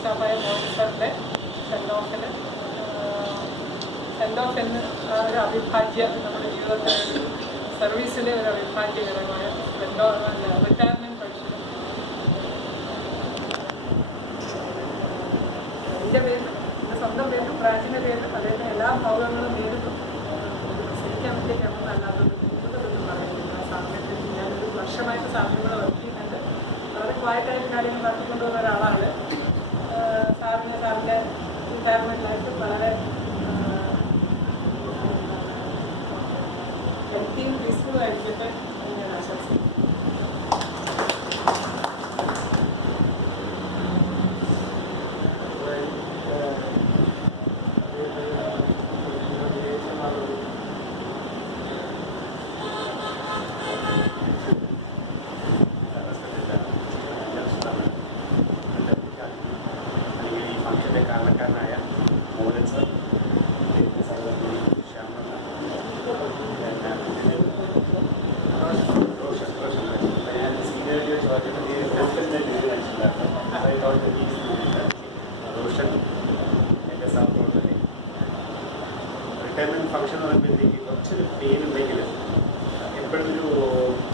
സ്റ്റാഫായ മോഹൻ സാറിൻ്റെ send off എന്ന് ഒരു അവിഭാജ്യ നമ്മുടെ ജീവിതത്തിലെ ഒരു സർവീസിലെ ഒരു അവിഭാജ്യ ഘടകമായ റിട്ടയർമെൻറ്റ് ഫംഗ്ഷൻ എൻ്റെ പേരിൽ എൻ്റെ സ്വന്തം പേരിലും ബ്രാഞ്ചിൻ്റെ പേരിലും അദ്ദേഹത്തിന് എല്ലാ ഭാഗങ്ങളും നേരിടും പ്രസംഗിക്കാൻ വേണ്ടി ക്രമമല്ലാത്തത് കൂടുതലൊന്നും പറയുന്നില്ല. സാധനത്തിൽ ഞാനൊരു വർഷമായിട്ട് സാധനങ്ങൾ വർക്ക് ചെയ്യുന്നുണ്ട്. വളരെ ക്വായറ്റായിട്ട് കാര്യങ്ങൾ നടത്തിക്കൊണ്ടുവന്ന ഒരാളാണ്. സാറിൻ്റെ റിട്ടയർമെൻറ്റ് ലൈഫ് വളരെ ഹെൽത്തിയും പീസ്ഫുള്ളും ആയിരിക്കട്ടെ എന്ന് ഞാൻ ആശംസിക്കുന്നു. കാരണക്കാരനായ മോഹൻ സർ, റോഷൻ എൻ്റെ സഹപ്രവർത്തകൻ. റിട്ടയർമെൻറ്റ് ഫംഗ്ഷൻ എന്ന് പറയുമ്പോഴത്തേക്ക് കുറച്ചൊരു പേരുണ്ടെങ്കിൽ എപ്പോഴും ഒരു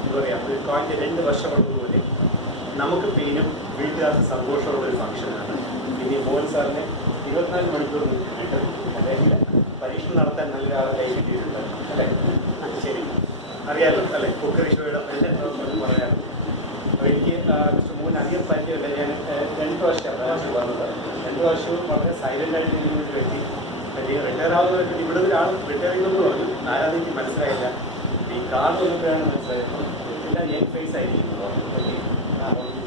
എന്താ പറയുക, ഒരു കോയിൻ്റെ 2 വർഷം ഉള്ളതുപോലെ നമുക്ക് പേരും വീട്ടുകാർക്ക് സന്തോഷമുള്ളൊരു ഫംഗ്ഷനാണ്. പിന്നെ മോഹൻ സാറിനെ 24 മണിക്കൂർ കിട്ടും. അല്ലെങ്കിൽ പരീക്ഷണം നടത്താൻ നല്ലൊരാളെ കൈ കിട്ടിയിട്ടുണ്ട് അല്ലേ? ശരി, അറിയാലോ അല്ലേ? കുക്കറി ഷോയുടെ പറയാം. അപ്പോൾ എനിക്ക് മിസ്റ്റർ മോഹൻ അധികം പരിചയമില്ല. ഞാൻ 2 വർഷം വന്നത്. 2 വർഷവും വളരെ സൈലൻ്റായിട്ട് ഇരിക്കുന്ന ഒരു വ്യക്തി. റിട്ടയർ ആവുന്ന വ്യക്തി ഇവിടെ ഒരാൾ റിട്ടയർ ചെയ്യുമെന്ന് പറഞ്ഞു. ആരാധന എനിക്ക് മനസ്സിലായില്ല. ഈ കാർഡ് വന്നപ്പോഴാണ് മനസ്സിലായത്. എല്ലാം യങ് ഫേസ് ആയിരിക്കും.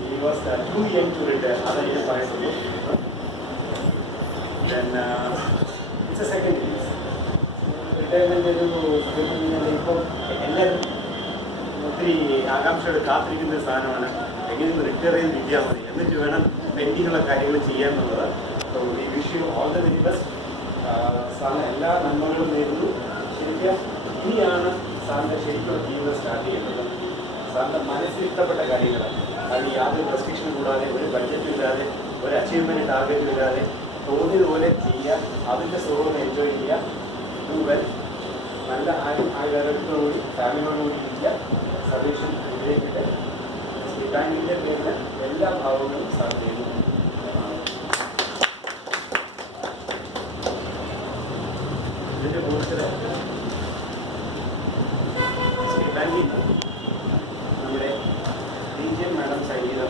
He was too young to retire. അതാണ് ഞാൻ പറയുന്നത്. Then it's a second innings. Retirement ഒരു സമയത്ത് ഇപ്പോൾ എല്ലാവരും ഒത്തിരി ആകാംക്ഷയോടെ കാത്തിരിക്കുന്ന ഒരു സാധനമാണ്. എങ്ങനെ റിട്ടയർ ചെയ്ത് കിട്ടിയാൽ മതി, എന്നിട്ട് വേണം പെൻഡിങ്ങുള്ള കാര്യങ്ങൾ ചെയ്യാമെന്നുള്ളത്. So we wish you all the very best. സാറിന് എല്ലാ നന്മകളും നേരുന്നു. ശരിക്കും ഇനിയാണ് സാറിൻ്റെ ശരിക്കുള്ള ജീവിതം സ്റ്റാർട്ട് ചെയ്യുന്നത്. സാറിൻ്റെ മനസ്സിലിഷ്ടപ്പെട്ട കാര്യങ്ങളാണ്. അത് യാതൊരു റെസ്ട്രിക്ഷൻ കൂടാതെ, ഒരു ബഡ്ജറ്റും ഇല്ലാതെ, ഒരു അച്ചീവ്മെൻറ്റ് ടാർഗറ്റും ഇല്ലാതെ തോന്നിയതുപോലെ ചെയ്യുക. അതിൻ്റെ സുഖം എൻജോയ് ചെയ്യുക. Do well. നല്ല ആരോഗ്യത്തോടുകൂടി ഫാമിലിയോടുകൂടി ഇരിക്കുക. സർവീഷൻ വിജയിക്കട്ടെ. സ്റ്റേറ്റ് ബാങ്കിൻ്റെ പേരിൽ എല്ലാ ഭാവങ്ങളും സാർ ചെയ്യുന്നു. ഇതിൻ്റെ കൂടുതൽ സ്റ്റേറ്റ് ബാങ്കിൽ നമ്മുടെ DGM മാഡം സൈൻ ചെയ്ത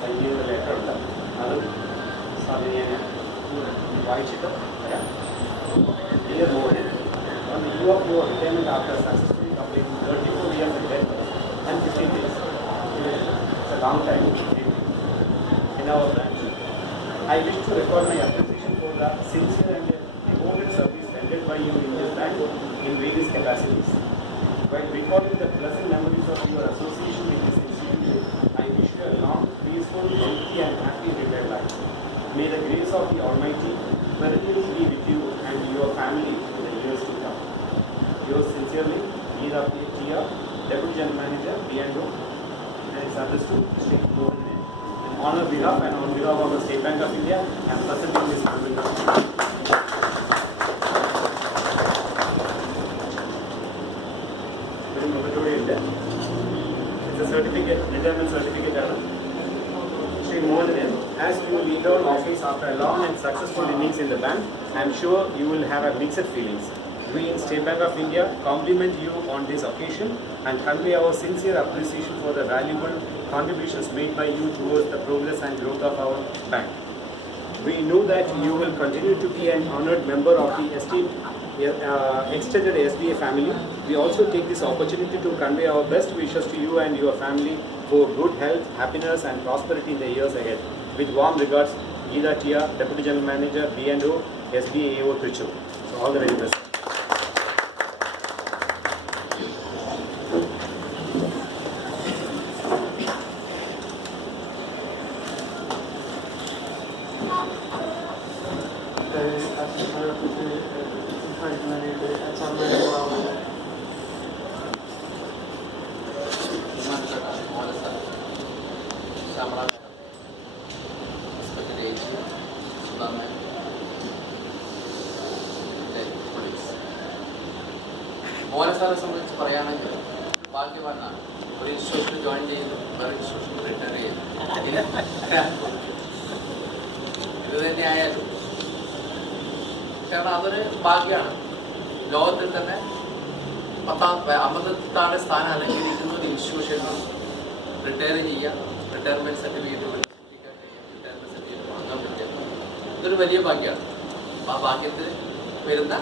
സൈൻ ചെയ്ത ലെറ്റർ ഉണ്ട്. അതും സാറിന് ഞാൻ വായിച്ചിട്ട് വരാം. Dear Mohan, on the eve of your retirement after successfully completing 34 years of death and 15 days, it's a long time in our branch. I wish to record my appreciation for the sincere and devoted service rendered by you in this bank in various capacities. While recalling the pleasant memories of your association with this institution, I wish you a long, peaceful, healthy and happy retired life. May the grace of the Almighty perennially be with you and your family in the years to come. Yours sincerely, Meera Tia, Deputy General Manager, B&O, and it's understood State Board. And on our behalf and on behalf of the State Bank of India, I am presenting this memorandum. It's a certificate, retirement certificate. Shri Mohan, as you leave down office after a long and successful innings in the bank, I am sure you will have a mixed feelings. We in State Bank of India compliment you on this occasion and convey our sincere appreciation for the valuable contributions made by you towards the progress and growth of our bank. We know that you will continue to be an honored member of the esteemed extended SBA family. We also take this opportunity to convey our best wishes to you and your family for good health, happiness and prosperity in the years ahead. With warm regards, Geeta Tia, Deputy General Manager, B&O, SBA AO Trichur. So all the very best. Samara, respected സാറെ സംബന്ധിച്ച് പറയുകയാണെങ്കിൽ ഭാഗ്യവാനാണ്. ഒരു ഇൻസ്റ്റിറ്റ്യൂഷനിൽ join ചെയ്തു, വേറെ ഇൻസ്റ്റിറ്റ്യൂഷനിൽ retire ചെയ്തു. ഇത് തന്നെയായാലും കാരണം അതൊരു ഭാഗ്യമാണ്. ലോകത്തിൽ തന്നെ 50 സ്ഥാനം അലങ്കരിക്കുന്ന ഒരു ഇൻസ്റ്റിറ്റ്യൂഷനിൽ റിട്ടയർ ചെയ്യുക, റിട്ടയർമെൻറ്റ് സർട്ടിഫിക്കറ്റ് റിട്ടയർമെൻറ്റ് സർട്ടിഫിക്കറ്റ് വാങ്ങാൻ പറ്റുക, ഇതൊരു വലിയ ഭാഗ്യമാണ്. ആ ഭാഗ്യത്തിൽ വരുന്ന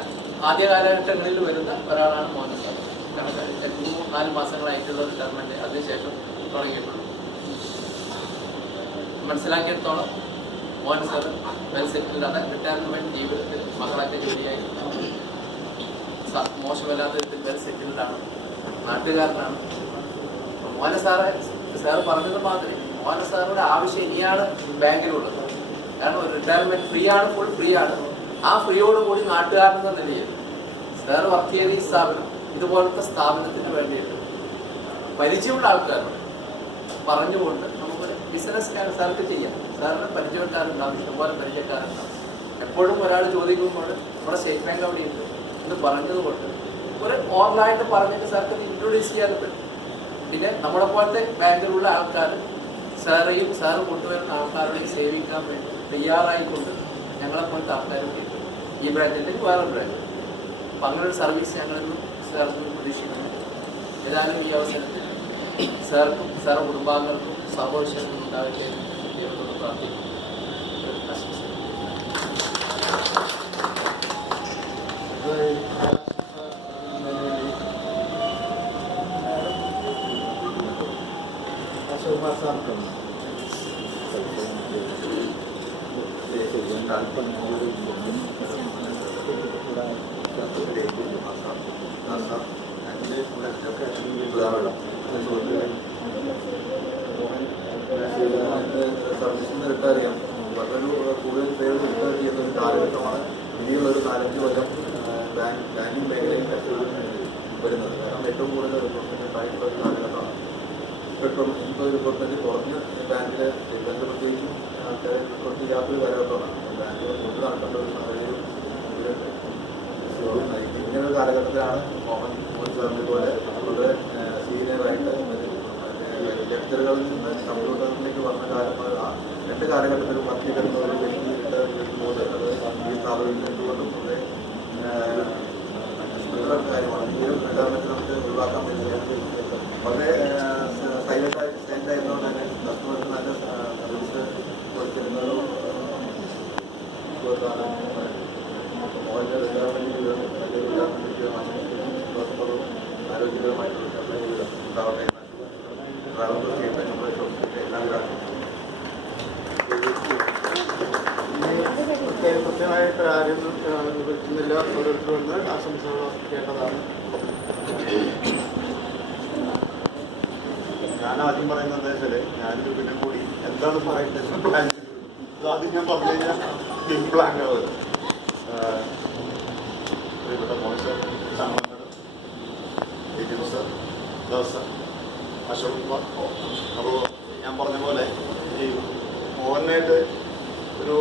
ആദ്യ കാലഘട്ടങ്ങളിൽ വരുന്ന ഒരാളാണ് മോഹൻ സാർ. കാരണം 3-4 മാസങ്ങളായിട്ടുള്ള റിട്ടയർമെൻറ്റ് അതിനുശേഷം തുടങ്ങിയിട്ടുള്ളൂ. മനസ്സിലാക്കിയിടത്തോളം മോഹൻ സാർ വെൽ സെറ്റിൽഡാണ്. റിട്ടയർമെൻറ്റ് ജീവിതത്തിൽ മകളൊക്കെ ജോലിയായി മോശമല്ലാത്ത വിധത്തിൽ വെൽ സെറ്റിൽഡാണ്, നാട്ടുകാരനാണ്. മോഹൻ സാറ് പറഞ്ഞത് മാതിരി മോഹൻ സാറിന്റെ ആവശ്യം ഇനിയാണ് ബാങ്കിലുള്ളത്. കാരണം റിട്ടയർമെന്റ് ഫ്രീ ആണ്, ഫുൾ ഫ്രീ ആണ്. ആ ഫ്രീയോട് കൂടി നാട്ടുകാരെന്ന നിലയിൽ സാർ വർക്ക് ചെയ്ത ഈ സ്ഥാപനം ഇതുപോലത്തെ സ്ഥാപനത്തിന് വേണ്ടിയിട്ട് പരിചയമുള്ള ആൾക്കാരോട് പറഞ്ഞുകൊണ്ട് നമുക്കൊരു ബിസിനസ് സാർക്ക് ചെയ്യാം. സാറിന് പരിചയക്കാരുണ്ടാവും, ഇഷ്ടംപോലെ പരിചയക്കാരുണ്ടാവും. എപ്പോഴും ഒരാൾ ചോദിക്കുമ്പോൾ നമ്മുടെ സ്റ്റേറ്റ് ബാങ്ക് അവിടെയുണ്ട് എന്ന് പറഞ്ഞതുകൊണ്ട് ഒരു ഓർലായിട്ട് പറഞ്ഞിട്ട് സാർക്ക് ഇൻട്രൊഡ്യൂസ് ചെയ്യാൻ പറ്റും. പിന്നെ നമ്മളെ പോലത്തെ ബാങ്കിലുള്ള ആൾക്കാർ സാറേയും സാറ് കൊണ്ടുവരുന്ന ആൾക്കാരുടെയും സേവിക്കാൻ വേണ്ടി തയ്യാറായിക്കൊണ്ട് ഞങ്ങളെപ്പോലത്തെ ആൾക്കാരും കിട്ടും. ഈ ബ്രാഞ്ചിൻ്റെ വേറെ ബ്രാഞ്ച്. അപ്പം അങ്ങനൊരു സർവീസ് ഞങ്ങളൊന്നും സാറിന് പ്രതീക്ഷിക്കുന്നു. ഏതായാലും ഈ അവസരത്തിൽ സാർക്കും സാറ് കുടുംബാംഗങ്ങൾക്കും സഹോദരങ്ങൾക്കും ഉണ്ടാകട്ടെ ദൈവത്തോട് പ്രാർത്ഥിക്കുന്നു. സർവീസിൽ റിട്ടയർ ചെയ്യാം. വളരെ കൂടുതൽ പേര് റിട്ടയർ ചെയ്യുന്ന ഒരു കാലഘട്ടമാണ് ഇനിയുള്ളൊരു 4-5 കൊല്ലം ബാങ്കിങ് മേഖലയിൽ വരുന്നത്. കാരണം ഏറ്റവും കൂടുതൽ റിക്രൂട്ട്മെന്റ് ആയിട്ടുള്ള ഒരു കാലഘട്ടമാണ്. ഇപ്പോൾ റിക്രൂട്ട്മെന്റ് കുറഞ്ഞ ബാങ്കിലെ ഇവരുടെ പ്രത്യേകിച്ചും ആൾക്കാരെ റിക്രൂട്ട് ചെയ്യാത്തൊരു കാലഘട്ടമാണ്. ബാങ്കുകൾ കൊണ്ട് നടക്കേണ്ട ഒരു സാഹചര്യം ഇങ്ങനൊരു കാലഘട്ടത്തിലാണ് മോഹൻ സാറിനെ പോലെ വളരെ സീനിയറായിട്ട് ലെക്ചറുകളിൽ നിന്ന് കമ്പ്യൂട്ടറിലേക്ക് വന്ന രണ്ട് കാലഘട്ടത്തിലും വർക്ക് ചെയ്തിരുന്ന ഒരു വ്യക്തി പോലെ അത് ഈ സ്ഥാപനത്തിൽ എന്തുകൊണ്ടും വളരെ കാര്യമാണ്. ഈ റിട്ടയർമെന്റ് നമുക്ക് ഒഴിവാക്കാൻ പറ്റില്ല. വളരെ സൈലൻ്റായിട്ട് സ്റ്റേറ്റ് ആയിരുന്നുകൊണ്ട് തന്നെ കസ്റ്റമർക്ക് നല്ല സർവീസ് കൊടുത്തിരുന്നതും മോഹൻ്റെ റിട്ടയർമെൻറ്റ് ആരോഗ്യകരമായിട്ടുള്ള ജീവിതം ഉണ്ടാവട്ടെ. കൃത്യമായിട്ട് ആരും വിളിക്കുന്നില്ല. ഓരോരുത്തർ വന്ന് ആശംസകൾ കേട്ടതാണ്. ഞാൻ ആദ്യം പറയുന്നത് എന്താ വെച്ചാൽ ഞാനൊരു പിന്നെ കൂടി എന്താണ് പറയേണ്ടത് പ്ലാൻ ചെയ്തത് ആദ്യം ഞാൻ പറഞ്ഞു കഴിഞ്ഞാൽ ബിഗ് ബ്ലാങ്ക് ആവുക. ഇവിടെ മോശം ദിവസം അശോക് കുമാർ. അപ്പോൾ ഞാൻ പറഞ്ഞ പോലെ ഈ മോഹനായിട്ട് ഒരു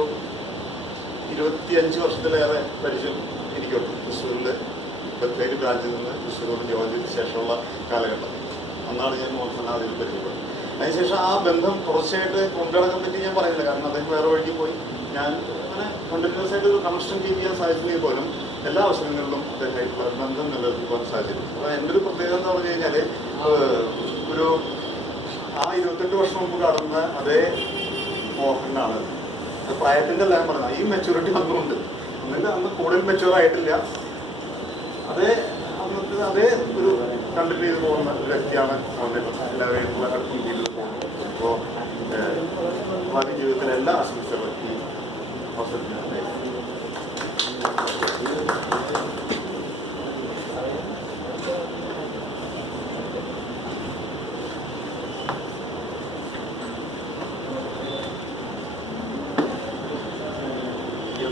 25 വർഷത്തിലേറെ പരിചയം എനിക്കുണ്ട്. തൃശ്ശൂരിൽ ബത്തേരി ബ്രാഞ്ചിൽ നിന്ന് തൃശ്ശൂരോട് ജോയിൻ ചെയ്ത ശേഷമുള്ള കാലഘട്ടം. അന്നാണ് ഞാൻ മോഹൻ ആദ്യം പരിചയപ്പെട്ടത്. അതിനുശേഷം ആ ബന്ധം തുടർച്ചയായിട്ട് കൊണ്ടുനടക്കാൻ പറ്റി ഞാൻ പറയുന്നില്ല. കാരണം അദ്ദേഹം വേറെ വഴിക്ക് പോയി. ഞാൻ അങ്ങനെ കണ്ടിന്യൂസ് ആയിട്ട് ഒരു കണക്ഷൻ കീപ്പ് ചെയ്യാൻ സാധിച്ചില്ലെങ്കിൽ പോലും എല്ലാ അവസരങ്ങളിലും അദ്ദേഹമായിട്ടുള്ള ബന്ധം നിലനിർത്തുവാൻ സാധിക്കും. അപ്പോൾ എൻ്റെ ഒരു പ്രത്യേകത എന്ന് പറഞ്ഞു കഴിഞ്ഞാൽ ഒരു 28 വർഷം മുമ്പ് കടന്ന അതേ മോഹനാണ്. പ്രായത്തിൻ്റെ എല്ലാം പറഞ്ഞത് ഈ മെച്യൂരിറ്റി വന്നുകൊണ്ട് അന്ന് കൂടുതൽ മെച്യൂർ ആയിട്ടില്ല. അതേ ഒരു കണ്ടിന്യൂ ചെയ്ത് പോകുന്ന ഒരു വ്യക്തിയാണ് എല്ലാവരുമായിട്ടുള്ള അടുത്തും ചെയ്ത് പോകുന്നത്. അപ്പോൾ ഭാവി ജീവിതത്തിലെ എല്ലാ ആശംസകളും ഈ അവസരത്തിൽ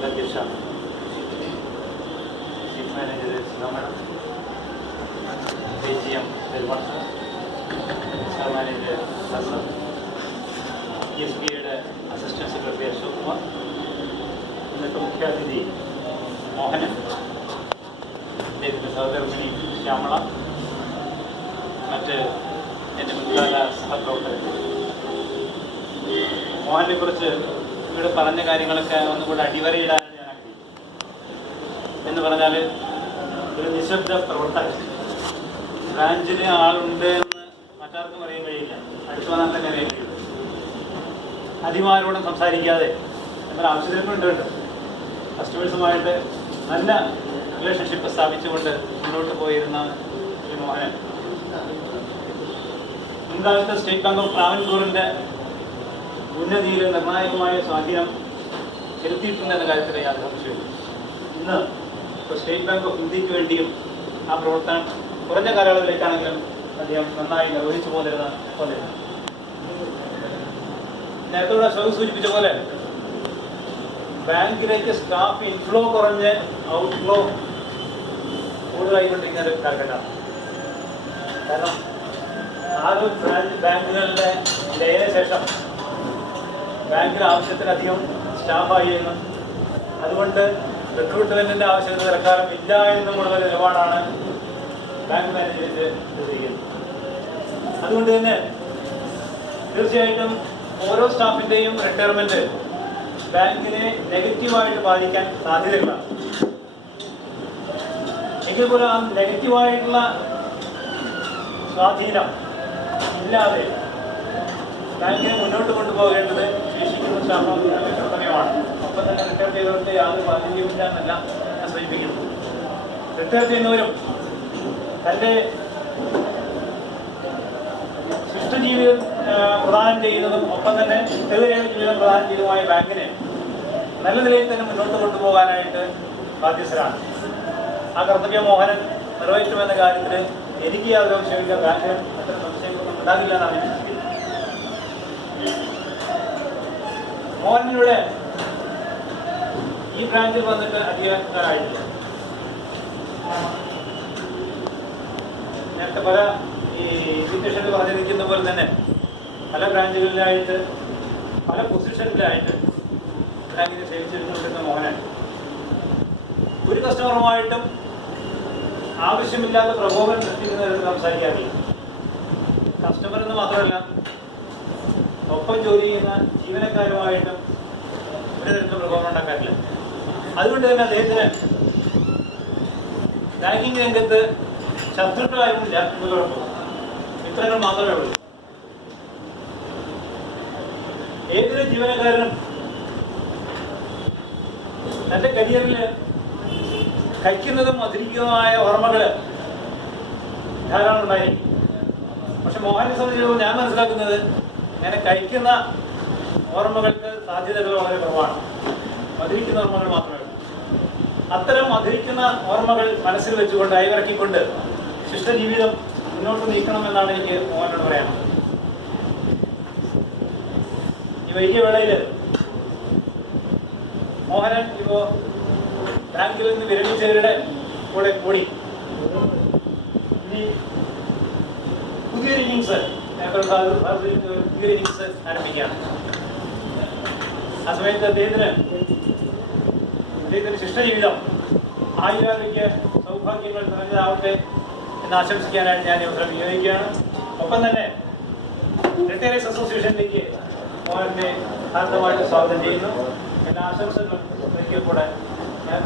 അധ്യക്ഷ chief manager madam, AGM Perumal sir, star manager Hasan, SBIയുടെ അസിസ്റ്റന്റ് സെക്രട്ടറി അശോക് കുമാർ, ഇന്നത്തെ മുഖ്യാതിഥി മോഹനൻ, അദ്ദേഹത്തിൻ്റെ സഹധർമ്മിണി ശ്യാമള, എൻ്റെ മുൻകാല സഹപ്രവർത്തകർ, മോഹനെ കുറിച്ച് ഇവിടെ പറഞ്ഞ കാര്യങ്ങളൊക്കെ ഒന്നുകൂടെ അടിവരയിടാനാണ് ഞാൻ ആഗ്രഹിക്കുന്നത്. എന്ന് പറഞ്ഞാൽ ഒരു നിശബ്ദ പ്രവർത്തകൻ, ബ്രാഞ്ചിൽ ആളുണ്ട് എന്ന് മറ്റാർക്കും അറിയാൻ കഴിയില്ല, അടുത്ത് വന്നാൽ തന്നെ അറിയാൻ കഴിയില്ല. അധികമാരോടും സംസാരിക്കാതെ എന്നാൽ ആവശ്യത്തിനുണ്ട് കസ്റ്റമേഴ്സുമായിട്ട് നല്ല റിലേഷൻഷിപ്പ് സ്ഥാപിച്ചുകൊണ്ട് മുന്നോട്ട് പോയിരുന്ന ഒരു മോഹനൻ മുൻകാലത്ത് സ്റ്റേറ്റ് ബാങ്ക് ഓഫ് ട്രാവൻകൂറിൻ്റെ ഉന്നതിയിൽ നിർണായകമായ സ്വാധീനം ചെലുത്തിയിട്ടുണ്ടെന്ന കാര്യത്തിൽ യാതൊരു സംശയമില്ല. ഇന്ന് ഇപ്പോൾ സ്റ്റേറ്റ് ബാങ്ക് ഓഫ് ഇന്ത്യക്ക് വേണ്ടിയും ആ പ്രവർത്തനം കുറഞ്ഞ കാലയളവിലേക്കാണെങ്കിലും അദ്ദേഹം നന്നായി നിർവഹിച്ചു പോന്നിരുന്ന പോലെ നേരത്തെ അശോക് സൂചിപ്പിച്ച പോലെ ബാങ്കിലേക്ക് സ്റ്റാഫ് ഇൻഫ്ലോ കുറഞ്ഞ് ഔട്ട്ഫ്ലോ കൂടുതലായിക്കൊണ്ടിരിക്കുന്ന ഒരു കാലഘട്ടമാണ്. കാരണം 6 ബാങ്കുകളുടെ ലയന ശേഷം ബാങ്കിൽ ആവശ്യത്തിലധികം സ്റ്റാഫായി എന്നും അതുകൊണ്ട് റിക്രൂട്ട്മെന്റിന്റെ ആവശ്യത്തിന് തൽക്കാലം ഇല്ല എന്നുമുള്ള നിലപാടാണ് ബാങ്ക് മാനേജ്മെന്റ് എടുത്തിരിക്കുന്നത്. അതുകൊണ്ട് തന്നെ തീർച്ചയായിട്ടും ഓരോ സ്റ്റാഫിന്റെയും റിട്ടയർമെന്റ് ബാങ്കിനെ നെഗറ്റീവായിട്ട് ബാധിക്കാൻ സാധ്യതയില്ല. എങ്കിൽ പോലും ആ നെഗറ്റീവായിട്ടുള്ള സ്വാധീനം ഇല്ലാതെ ബാങ്കിനെ മുന്നോട്ട് കൊണ്ടുപോകേണ്ടത് ശേഷിക്കുന്ന സ്റ്റാഫിന്റെ കർത്തവ്യമാണ്. ഒപ്പം തന്നെ റിട്ടയർ ചെയ്തവർക്ക് യാതൊരു ബാധ്യതയുമില്ല എന്നല്ല ഞാൻ സൂചിപ്പിക്കുന്നു. റിട്ടയർ ചെയ്യുന്നവരും തൻ്റെ സൃഷ്ടജീവിതം പ്രദാനം ചെയ്യുന്നതും ഒപ്പം തന്നെ തെളിവ് ജീവിതം പ്രദാനം ചെയ്തതുമായ ബാങ്കിനെ നല്ല നിലയിൽ തന്നെ മുന്നോട്ട് കൊണ്ടുപോകാനായിട്ട് ബാധ്യസ്ഥരാണ്. ആ കർത്തവ്യ മോഹനൻ നിർവഹിക്കുമെന്ന കാര്യത്തിൽ എനിക്ക് യാതൊരു സംശയമില്ല. ബാങ്കിന് അത്തരം സംശയങ്ങളൊന്നും ഉണ്ടാകില്ല എന്നാണ് ഞാൻ വിശ്വസിക്കുന്നത്. മോഹനനിലൂടെ ഈ ബ്രാഞ്ചിൽ വന്നിട്ട് അധികാരക്കാരായിട്ടില്ല. നേരത്തെ പല ഈ ഇൻസ്റ്റിറ്റ്യൂഷനിൽ പറഞ്ഞിരിക്കുന്ന പോലെ തന്നെ പല ബ്രാഞ്ചുകളിലായിട്ട് പല പൊസിഷനിലായിട്ട് ബാങ്കിനെ സേവിച്ചിരുന്നുകൊണ്ടിരുന്ന മോഹനൻ ഒരു കസ്റ്റമറുമായിട്ടും ആവശ്യമില്ലാത്ത പ്രകോപനം സൃഷ്ടിക്കുന്ന തരത്തിൽ സംസാരിക്കാറില്ല. കസ്റ്റമർ എന്ന് മാത്രമല്ല, ഒപ്പം ജോലി ചെയ്യുന്ന ജീവനക്കാരുമായിട്ടും ഒരു തരത്തിലും പ്രകോപനം ഉണ്ടാക്കാറില്ല. അതുകൊണ്ട് തന്നെ അദ്ദേഹത്തിന് ബാങ്കിങ് രംഗത്ത് ശത്രുക്കളായിരുന്നില്ല എന്നതോടൊപ്പം മിത്രങ്ങൾ മാത്രമേ ഉള്ളൂ. ഏതൊരു ജീവനക്കാരനും തന്റെ കരിയറിൽ കഴിക്കുന്നതും മധുരിക്കുന്നതുമായ ഓർമ്മകൾ ധാരാളം ഉണ്ടായിരിക്കും. പക്ഷെ മോഹനെ സംബന്ധിച്ചിടത്തോളം ഞാൻ മനസ്സിലാക്കുന്നത് അങ്ങനെ കഴിക്കുന്ന ഓർമ്മകൾക്ക് സാധ്യതകൾ വളരെ കുറവാണ്. മധുരിക്കുന്ന ഓർമ്മകൾ മാത്രമേ ഉള്ളൂ. അത്തരം മധുരിക്കുന്ന ഓർമ്മകൾ മനസ്സിൽ വെച്ചുകൊണ്ട് അയവിറക്കിക്കൊണ്ട് ശിഷ്ടജീവിതം മുന്നോട്ട് നീക്കണമെന്നാണ് എനിക്ക് മോഹനോട് പറയാനുള്ളത്. ഈ വൈകിയ വേളയിൽ മോഹനൻ ഇപ്പോൾ ബാങ്കിൽ നിന്ന് വിരമിച്ചവരുടെ കൂടെ കൂടി ഇനി പുതിയൊരു ഇന്നിങ്സ് പുതിയൊരു ഇന്നിങ്സ് ആരംഭിക്കുകയാണ്. ആ സമയത്ത് അദ്ദേഹത്തിന് ശിഷ്ടജീവിതം ആയുരാതിക്ക് സൗഭാഗ്യങ്ങൾ നിറഞ്ഞതാവട്ടെ എന്ന് ആശംസിക്കാനായിട്ട് ഞാൻ അവസരം വിനിയോഗിക്കുകയാണ്. ഒപ്പം തന്നെ റിട്ടയറേഴ്സ് അസോസിയേഷനിലേക്ക് മോഹനെ ഹാർദമായിട്ട് സ്വാഗതം ചെയ്യുന്നു. എല്ലാ ആശംസകളും ഒരിക്കൽ കൂടെ ഞാൻ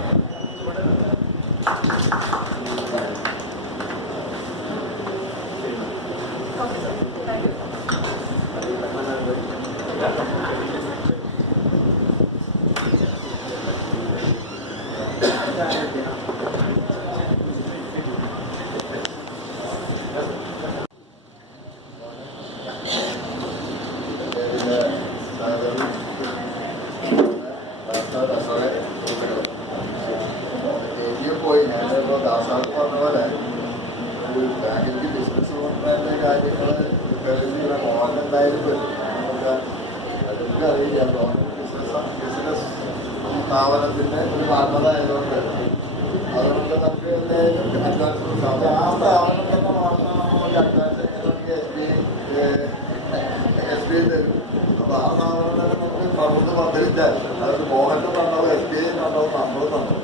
പോയി ഞാനിപ്പോൾ ദാസാദ് പറഞ്ഞ പോലെ ഒരു ബാങ്കിൻ്റെ ബിസിനസ് കൊണ്ടുള്ള കാര്യങ്ങൾ മോഹനുണ്ടായിരുന്നു. നമുക്ക് അതൊക്കെ അറിയില്ല. ബിസിനസ് സ്ഥാപനത്തിൻ്റെ ഒരു ഭാഗമായതുകൊണ്ട് അതുകൊണ്ട് നമുക്ക് എന്തെങ്കിലും അഡ്വാൻസ് കൊടുക്കാം. അപ്പോൾ ആ സ്ഥാപനം തന്നെ മാത്രം നമുക്ക് അഡ്വാൻസ് നമുക്ക് എസ് ബി ഐ തരും. അപ്പോൾ ആ സ്ഥാപനം തന്നെ നമുക്ക് പ്രമുഖ പദ്ധതിച്ചാൽ അതായത് മോഹൻ്റെ തന്നവും എസ് ബി ഐ തന്നവും നമ്മൾ തന്നു.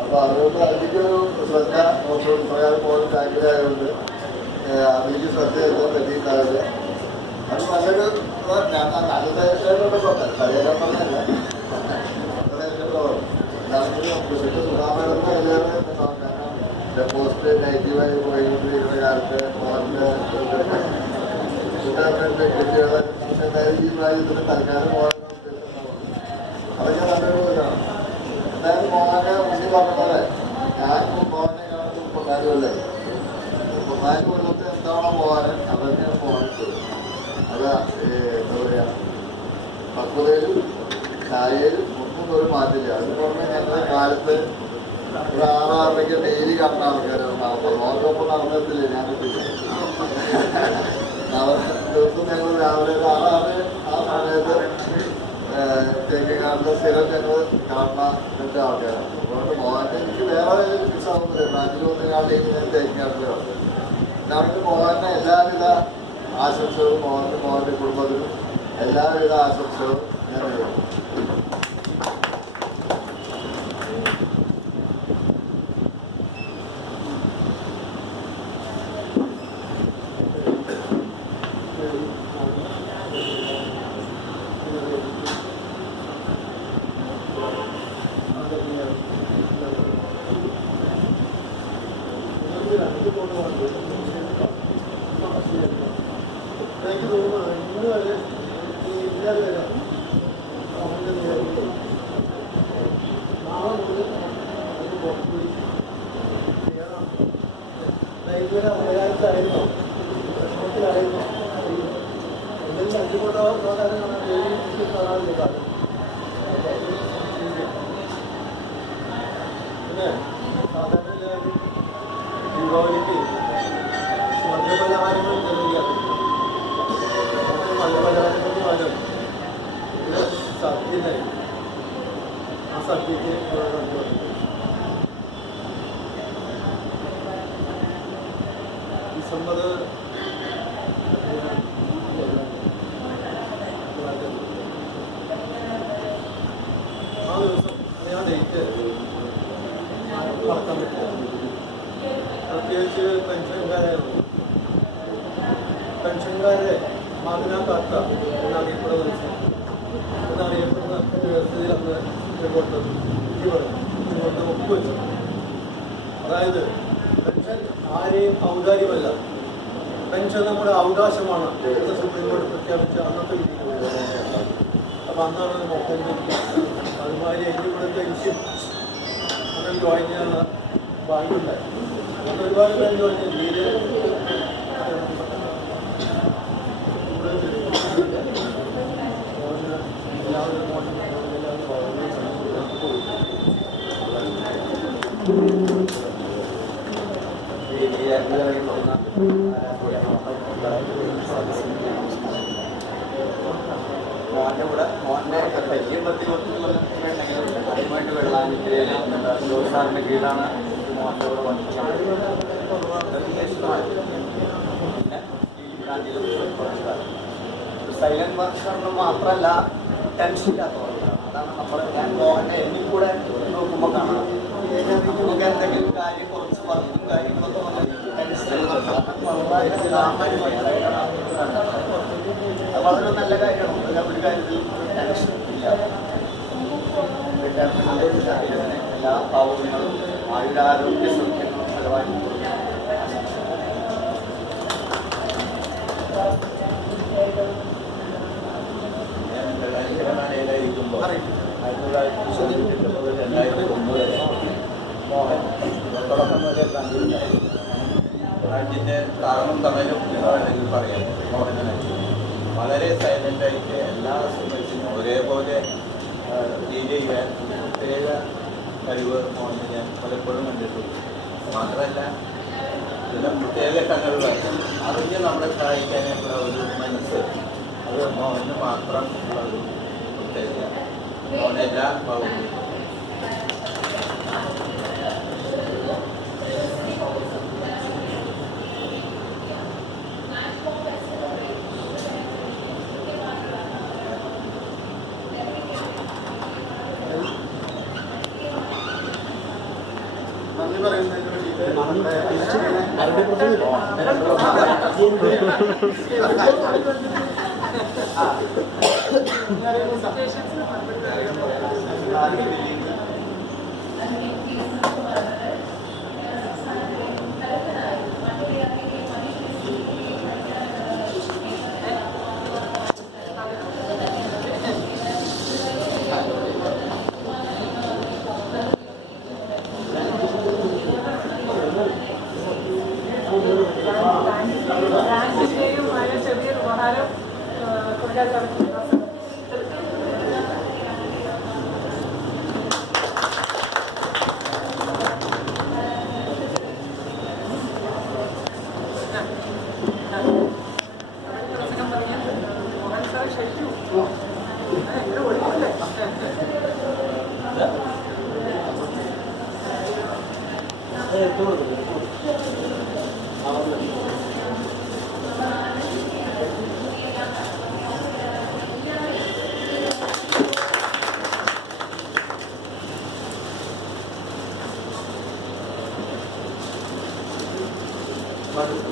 അപ്പോൾ അതുകൊണ്ട് അതിലേക്കൊരു ശ്രദ്ധ കുറച്ചുകൂടി പ്രകാരം പോലും ബാങ്കിലായതുകൊണ്ട് അതിലേക്ക് ശ്രദ്ധ ചെലുത്താൻ പറ്റിയിട്ടുണ്ടാവില്ല. അത് നല്ലൊരു നല്ല ദേശമായിട്ടുള്ള സ്വന്തം കളിയാക്കാന്നല്ല കൃഷിക്ക് സുഖാമേടുന്ന എല്ലാവരും ഡെപ്പോസിറ്റ് നെഗറ്റീവായി പോയിക്കൊണ്ടിരിക്കുന്ന കാലത്ത് മോഹൻ്റെ കുട്ടികളെ ഈ പ്രായത്തിന് തൽക്കാലം മോഹൻ അതൊക്കെ നല്ലൊരു ഇതാണ്. എന്തായാലും മോഹനെ മുന്നിൽ പറഞ്ഞ പോലെ ഞാൻ മോഹനെ കാണുന്നത് 34 കൊല്ലം 34 കൊല്ലത്തെ എന്താണോ മോഹന് അതന്നെയാണ് മോഹനത്ത്. അത് എന്താ പറയുക പക്വതയിലും ചായയിലും ഒന്നും ഒരു മാറ്റില്ല. അതിന് പുറമെ ഞങ്ങളുടെ കാലത്ത് ഒരു 6-6:30 ഡെയിലി കാണുന്ന ആൾക്കാരാണ് നടത്തുന്നത്. മോഹനൊപ്പം നടന്നിട്ടില്ലേ ഞാൻ ദിവസം ഞങ്ങൾ രാവിലെ ഒരു 6 ആ സമയത്ത് തേക്കാരുടെ സ്ഥിരം ഞങ്ങൾ കാണുന്ന രണ്ട് ആൾക്കാരാണ്. അതുകൊണ്ട് മോഹൻ്റെ എനിക്ക് വേറെ സാധനമില്ല. ബ്രാഞ്ചിൽ വന്ന് കാണുകയും ഞാൻ തേക്കാട്ടിൽ കാണുന്നത്. എല്ലാവർക്കും മോഹൻ്റെ എല്ലാവിധ ആശംസകളും മോഹൻ്റെ കുടുംബത്തിനും എല്ലാവിധ ആശംസകളും ഞാൻ നേരുന്നു. എനിക്ക് തോന്നുന്നത് ഇന്ന് വരെ ഇല്ലാതെ വരാം അവൻ്റെ നാളെ മുതൽ അത് പുറത്തുപോയി ചെയ്യണം. ഇതുവരെ അവകാശത്തായിരുന്നോ വിഷമത്തിലായിരുന്നോ എന്തെങ്കിലും അഞ്ചുകൊണ്ടോ പ്രകാരം കാണാനില്ല കാര്യം. പിന്നെ സാധാരണ എല്ലാവരും ദീപാവലിക്ക് മദ്യപലഹാരങ്ങൾ ചെലവില്ലാത്ത മദ്യപലഹാരങ്ങൾക്ക് പകരം സദ്യ ആ സദ്യക്ക് ഡിസംബർ ആ ദിവസം ആ ഡേറ്റ് മറക്കാൻ പറ്റില്ല. പ്രത്യേകിച്ച് പെൻഷൻകാരെ മാതിനാക്കാത്ത എന്നറിയപ്പെടുന്ന ദിവസം എന്നറിയപ്പെടുന്ന വ്യവസ്ഥയിൽ അന്ന് ഇങ്ങോട്ട് ഒപ്പുവെച്ചു. അതായത് പെൻഷൻ ആരെയും ഔദാര്യമല്ല, പെൻഷൻ നമ്മുടെ അവകാശമാണ് എന്ന് സുപ്രീം കോടതി പ്രഖ്യാപിച്ച അന്നത്തെ രീതിയിൽ. അപ്പം അന്നാണ് മോഹൻ്റെ അതുമാതിരി ഇവിടുത്തെ ഇഷ്യൂ അങ്ങനെ ജോയിൻ ചെയ്യാനുള്ള ഭാഗ്യമുണ്ടായി. അങ്ങനെ ഒരുപാട് പേര് ജോയിൻ ചെയ്ത് മോഹൻ്റെ കൂടെ മോഹൻ്റെ പരിചയം 10-20 കൊല്ലത്തിലുണ്ടെങ്കിലും ആദ്യമായിട്ട് വെള്ളാനിക്കരയിൽ ജോസാറിൻ്റെ കീഴിലാണ് മോഹൻ്റെ കൂടെ വന്നിട്ടുള്ളത്. പിന്നെ ഈ ബ്രാഞ്ചിലും സൈലന്റ് വർക്കറിന് മാത്രമല്ല ടെൻഷൻ ഇല്ലാത്തവരാണ്. അതാണ് നമ്മൾ ഞാൻ മോഹൻ്റെ എന്നിൽ കൂടെ നോക്കുമ്പോൾ കാണാം. നമുക്ക് എന്തെങ്കിലും കാര്യം കുറച്ച് വർക്കും കാര്യങ്ങളൊക്കെ വളരെ നല്ല കാര്യമാണ്. ഒരു കാര്യത്തിൽ ടെൻഷൻ ഇല്ല. എല്ലാ പാവങ്ങളും ആയുരാരോഗ്യ സൗഖ്യങ്ങളും ഫലമായി ായിരിക്കുമ്പോൾ 1998-2009 മോഹൻ തുടക്കം വരെ ബ്രാഞ്ചിലുണ്ടായിരുന്നു. ബ്രാഞ്ചിൻ്റെ താങ്ങും തമലും എന്ന് വേണമെങ്കിൽ പറയാം. മോഹനെ വളരെ സൈലൻ്റായിട്ട് എല്ലാ സമയത്തിനും ഒരേപോലെ ഡീൽ ചെയ്യാൻ പ്രത്യേക കഴിവ് മോഹനെ ഞാൻ പലപ്പോഴും കണ്ടിട്ടുണ്ട്. മാത്രമല്ല ചില പ്രത്യേക ഘട്ടങ്ങളിൽ അറിഞ്ഞ് നമ്മളെ സഹായിക്കാനുള്ള ഒരു മനസ്സ് അത് മോഹന് മാത്രം ഉള്ള ഒരു പ്രത്യേകത. മോഹനെല്ലാ ഭാവവും നന്ദി പറയുന്നതിന് വേണ്ടിയിട്ട് നമ്മുടെ ായ ചെറിയൊരു ഉപഹാരം കൊടുക്കാൻ സാധിക്കും. മോഹൻ സാർ ക്ഷണിച്ചു. എങ്ങനെ ഒഴിക്കില്ലേ?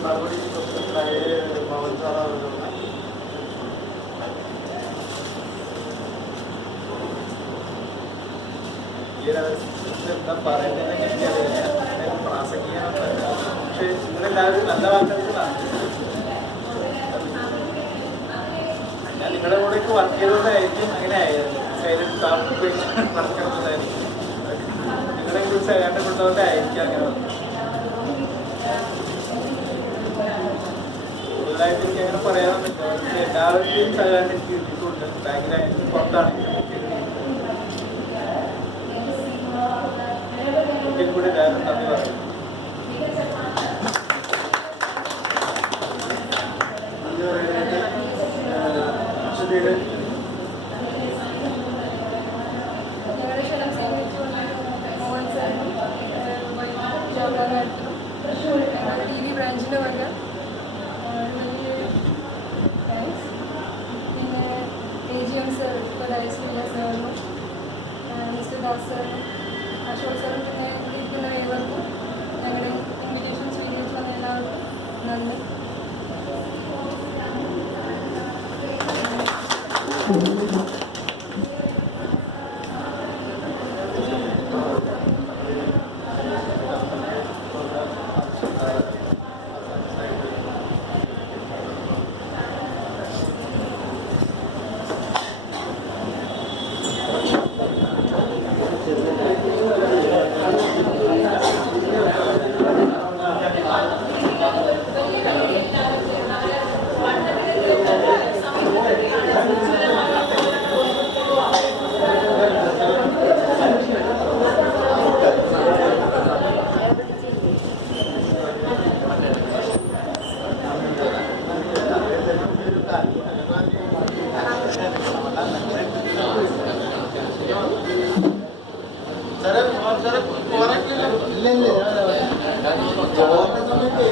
നടപടി മോഹൻ സാറാണ്. എന്താ പറയുന്നത് എനിക്കറിയില്ല. പ്രാസംഗികമൊന്നുമല്ല. പക്ഷേ നിങ്ങളെല്ലാവരും നല്ല വാക്കുകളാണ്. ഞാൻ നിങ്ങളുടെ കൂടെയൊക്കെ വർക്ക് ചെയ്തതായിരിക്കും അങ്ങനെ ആയത്. സൈലന്റ് നടക്കുന്നതായിരിക്കും. നിങ്ങളെ കുറിച്ച് അറിയാണ്ടപ്പെട്ടതുകൊണ്ട് ആയിരിക്കും അങ്ങനെ വന്നത്. കൂടുതലായിട്ട് എനിക്ക് അങ്ങനെ പറയാനൊന്നുമില്ല. എല്ലാവരുടെയും സഹകരണം എനിക്ക് കിട്ടിയിട്ടുണ്ട്. ബാങ്കിലായാലും പുറത്താണെങ്കിലും